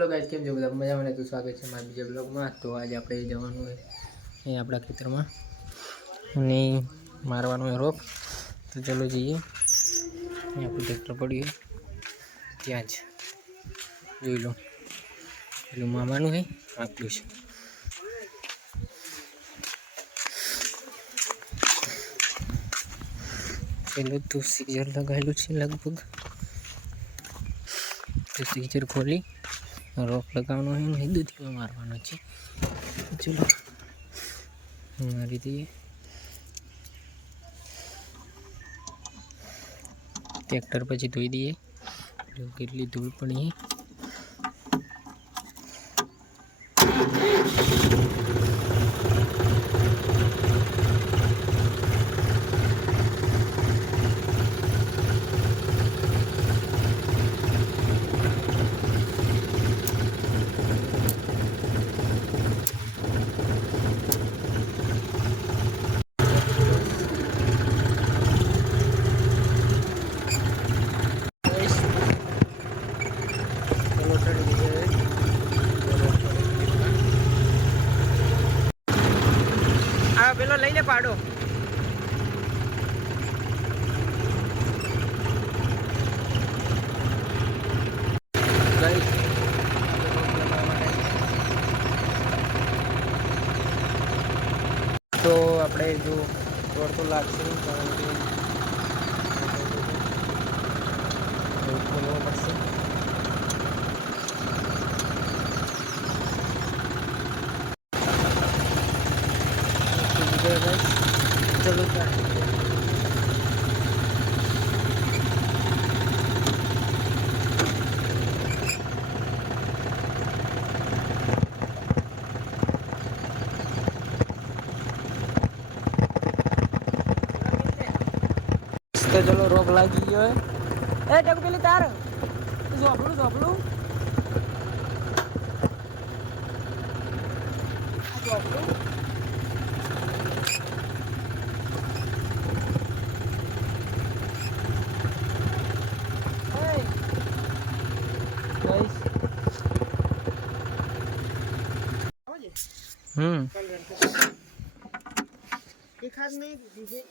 Hello guys, કેમ છો બધા? મજામાં ને? તો સ્વાગત છે મારા બીજા બ્લોગમાં. તો આજે આપણે જવાનું હોય અહીં આપણા ખેતરમાં અને મારવાનું હોય રોપ. તો ચલો જઈએ. અહીં આપણું ટ્રેક્ટર પડ્યું ત્યાં જ જોઈ લો. પેલું મામાનું છે, આપણું છે. પેલું તો સીઝર લગાવેલું છે લગભગ. તો સીઝર ખોલી રોપ લગાવવાનો હોય ને દૂધીમાં મારવાનો છે. ચલો મારી દઈએ. ટ્રેક્ટર પછી ધોઈ દઈએ. કેટલી ધૂળ પડી. આ પેલો લઈને પાડો. તો આપણે જો દોડ તો લાગશે નહીં, કારણ કે ખોલવો પડશે. ચલો તો ચલો રોપ લાગી ગયો. એ ટકુ પેલી તાર ઝોપડું ઝોપડું ઝોપડું એક હાથ નહીં દીધી.